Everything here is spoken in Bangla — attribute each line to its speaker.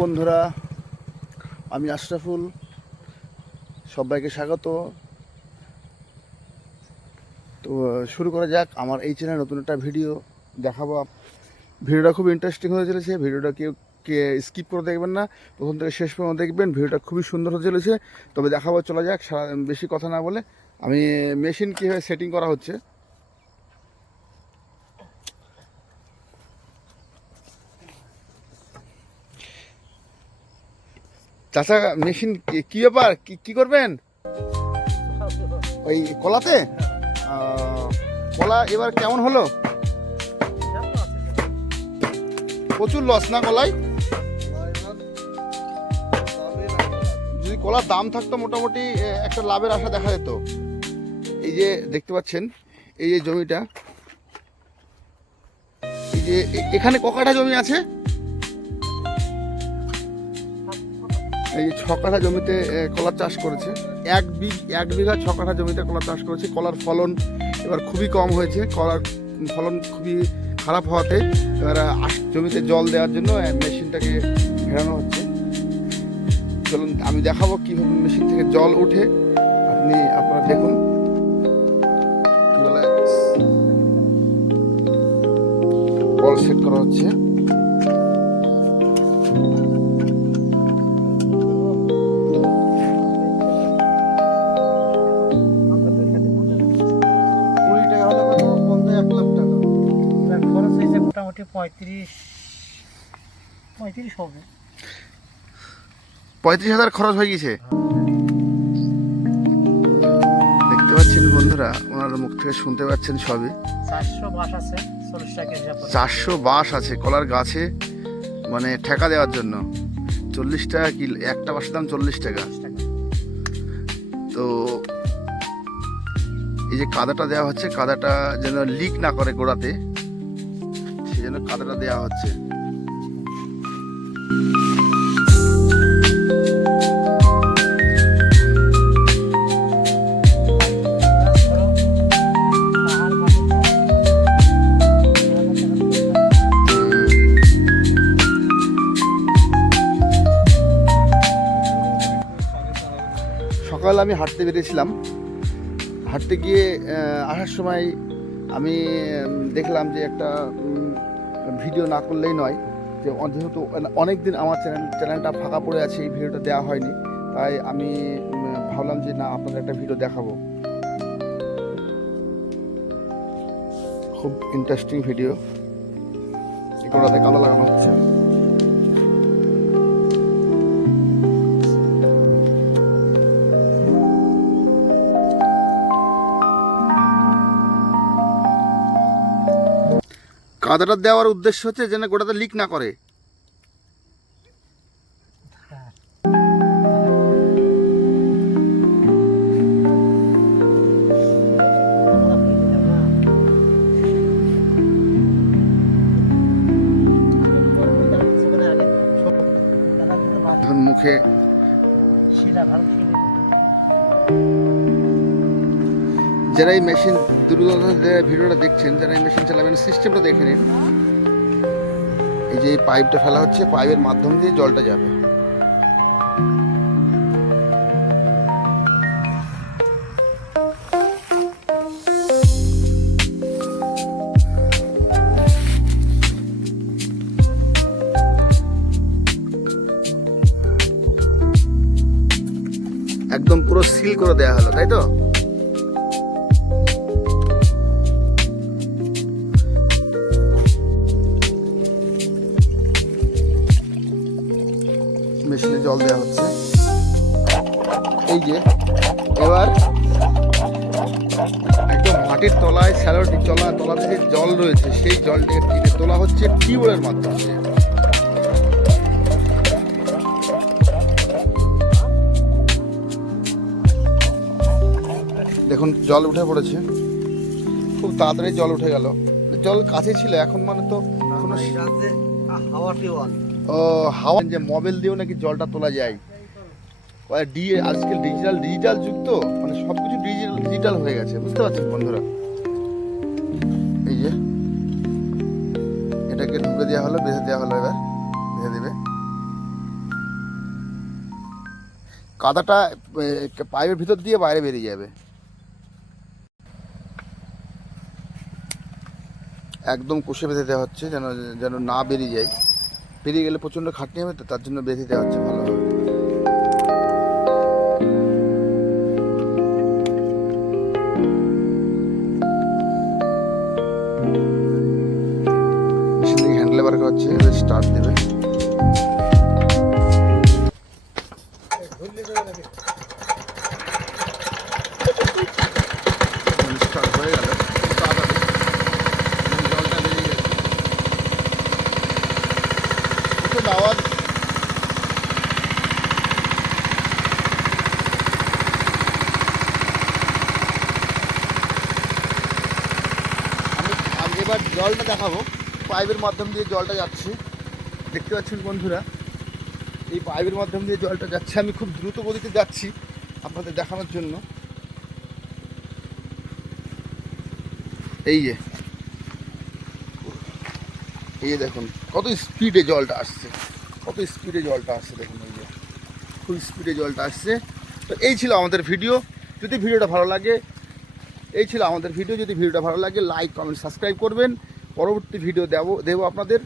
Speaker 1: বন্ধুরা, আমি আশরাফুল, সবাইকে স্বাগত। তো, শুরু করা যাক, আমার এই চ্যানেল নতুন একটা ভিডিও দেখাবো। ভিডিওটা খুব ইন্টারেস্টিং হয়ে চলেছে, ভিডিওটা কেউ কে স্কিপ করে দেখবেন না। প্রথম থেকে শেষ পর্যন্ত দেখবেন, ভিডিওটা খুবই সুন্দর হতে চলেছে। তবে দেখাবো, চলা যাক, সারা বেশি কথা না বলে। আমি মেশিন কীভাবে সেটিং করা হচ্ছে? চাচা, মেশিন কি- কি ব্যাপার? কি কি করবেন? ওই কলাতে? কলা এবার কেমন হলো? প্রচুর লস না কলাই? যদি কলার দাম থাকতো মোটামুটি একটা লাভের আশা দেখা যেত। এই যে দেখতে পাচ্ছেন, এই যে জমিটা। এই যে এখানে ককাটা জমি আছে? এই ছ কাঠা জমিতে কলার চাষ করেছে। এক বিঘ, এক বিঘা ছ কাঠা জমিতে কলার চাষ করেছে। কলার ফলন এবার খুবই কম হয়েছে। কলার ফলন খুবই খারাপ হওয়াতে এবার জমিতে জল দেওয়ার জন্য মেশিনটাকে ফেরানো হচ্ছে। চলুন, আমি দেখাবো কীভাবে মেশিন থেকে জল উঠে আপনি, আপনারা দেখুন। কি বলে বল সেট করা হচ্ছে।
Speaker 2: পঁয়ত্রিশ পঁয়ত্রিশ হবে।
Speaker 1: পঁয়ত্রিশ হাজার খরচ হয়ে গেছে? দেখতে পাচ্ছেন বন্ধুরা ওনার মুখ থেকে শুনতে পাচ্ছেন সবই।
Speaker 2: চারশো আছে
Speaker 1: বাঁশ আছে কলার গাছে মানে ঠেকা দেওয়ার জন্য। চল্লিশ টাকা কি একটা বাঁশের দাম চল্লিশ টাকা। তো এই যে কাদাটা দেওয়া হচ্ছে কাদাটা যেন লিক না করে গোড়াতে। জন্য কাদাটা দেওয়া হচ্ছে। সকাল আমি হাঁটতে বেরিয়েছিলাম। হাঁটতে গিয়ে আসার সময় আমি দেখলাম যে একটা ভিডিও না করলেই নয় যে যেহেতু অনেক দিন আমার চ্যানেল, চ্যানেলটা ফাঁকা পড়ে আছে, এই ভিডিওটা দেওয়া হয়নি। তাই আমি ভাবলাম যে না, আপনাদের একটা ভিডিও দেখাবো। খুব ইন্টারেস্টিং ভিডিও এগুলোতে কালো লাগানো হচ্ছে। কাদাটা দেওয়ার উদ্দেশ্য হচ্ছে যেন গোটাতে লিক না করে
Speaker 2: হ্যাঁ।
Speaker 1: এখন মুখে যারা এই মেশিন দূরদর্শন ভিডিওটা দেখছেন, যারা এই মেশিন চালাবেন সিস্টেমটা দেখে নিন। এই যে পাইপটা ফেলা হচ্ছে পাইপের মাধ্যম দিয়ে জলটা যাবে। একদম পুরো সিল করে দেওয়া হলো, তাই তো? জল দেওয়া হচ্ছে। এই যে, এবার একদম মাটির তলায় স্যালোটি তলা তলা থেকে জল রয়েছে, সেই জলটাকে টিনে তোলা হচ্ছে টিউবের মাধ্যমে। দেখুন, জল উঠে পড়েছে। খুব তাড়াতাড়ি জল উঠে গেল। জল কাছে ছিল, এখন মানে তো কোনো
Speaker 2: হাওয়া
Speaker 1: হাওয়া যে মোবাইল দিয়েও নাকি জলটা তোলা যায়। ডি, আজকাল ডিজিটাল ডিজিটাল যুগ তো মানে সব কিছু ডিজিটাল ডিজিটাল হয়ে গেছে, বুঝতে পারছেন বন্ধুরা? এই যে, এটাকে ঢুকে দেওয়া হলো, বেঁধে দেওয়া হলো এবার, বেঁধে দেবে। কাদাটা পাইপের ভিতর দিয়ে বাইরে বেরিয়ে যাবে। একদম কষে বেঁধে দেওয়া হচ্ছে, যেন যেন না বেরিয়ে যায়। বেরিয়ে গেলে প্রচণ্ড খাটনি হবে, তো তার জন্য বেঁধে দেওয়া হচ্ছে ভালো হ্যান্ডেল বার হচ্ছে স্টার্ট দেবে স্টার্ট হয়ে গেল তাড়াতাড়ি জলটা বেরিয়ে গেছে প্রচুর আওয়াজ আমি আমি এবার জলটা দেখাবো। পাইপের মাধ্যম দিয়ে জলটা যাচ্ছে। দেখতে পাচ্ছেন বন্ধুরা, এই পাইপের মাধ্যম দিয়ে জলটা যাচ্ছে। আমি খুব দ্রুত গতিতে যাচ্ছি আপনাদের দেখানোর জন্য। এই যে এই যে দেখুন, কত স্পিডে জলটা আসছে। কত স্পিডে জলটা আসছে দেখুন, এই যে, খুব স্পিডে জলটা আসছে। তো এই ছিল আমাদের ভিডিও। যদি ভিডিওটা ভালো লাগে এই ছিল আমাদের ভিডিও যদি ভিডিওটা ভালো লাগে লাইক কমেন্ট সাবস্ক্রাইব করবেন। পরবর্তী ভিডিও দেবো দেবো আপনাদের।